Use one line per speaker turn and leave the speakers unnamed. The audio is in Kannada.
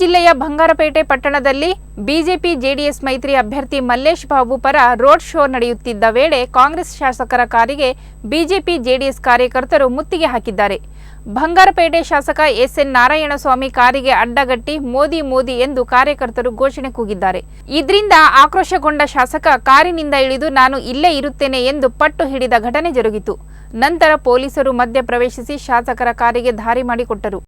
ಜಿಲ್ಲೆಯ ಬಂಗಾರಪೇಟೆ ಪಟ್ಟಣದಲ್ಲಿ ಬಿಜೆಪಿ ಜೆಡಿಎಸ್ ಮೈತ್ರಿ ಅಭ್ಯರ್ಥಿ ಮಲ್ಲೇಶ್ ಬಾಬು ಪರ ರೋಡ್ ಶೋ ನಡೆಯುತ್ತಿದ್ದ ವೇಳೆ ಕಾಂಗ್ರೆಸ್ ಶಾಸಕರ ಕಾರಿಗೆ ಬಿಜೆಪಿ ಜೆಡಿಎಸ್ ಕಾರ್ಯಕರ್ತರು ಮುತ್ತಿಗೆ ಹಾಕಿದ್ದಾರೆ. ಬಂಗಾರಪೇಟೆ ಶಾಸಕ ಎಸ್ಎನ್ ನಾರಾಯಣಸ್ವಾಮಿ ಕಾರಿಗೆ ಅಡ್ಡಗಟ್ಟಿ ಮೋದಿ ಮೋದಿ ಎಂದು ಕಾರ್ಯಕರ್ತರು ಘೋಷಣೆ ಕೂಗಿದ್ದಾರೆ. ಇದರಿಂದ ಆಕ್ರೋಶಗೊಂಡ ಶಾಸಕ ಕಾರಿನಿಂದ ಇಳಿದು ನಾನು ಇಲ್ಲೇ ಇರುತ್ತೇನೆ ಎಂದು ಪಟ್ಟು ಹಿಡಿದ ಘಟನೆ ಜರುಗಿತು. ನಂತರ ಪೊಲೀಸರು ಮಧ್ಯ ಪ್ರವೇಶಿಸಿ ಶಾಸಕರ ಕಾರಿಗೆ ದಾರಿ ಮಾಡಿಕೊಟ್ಟರು.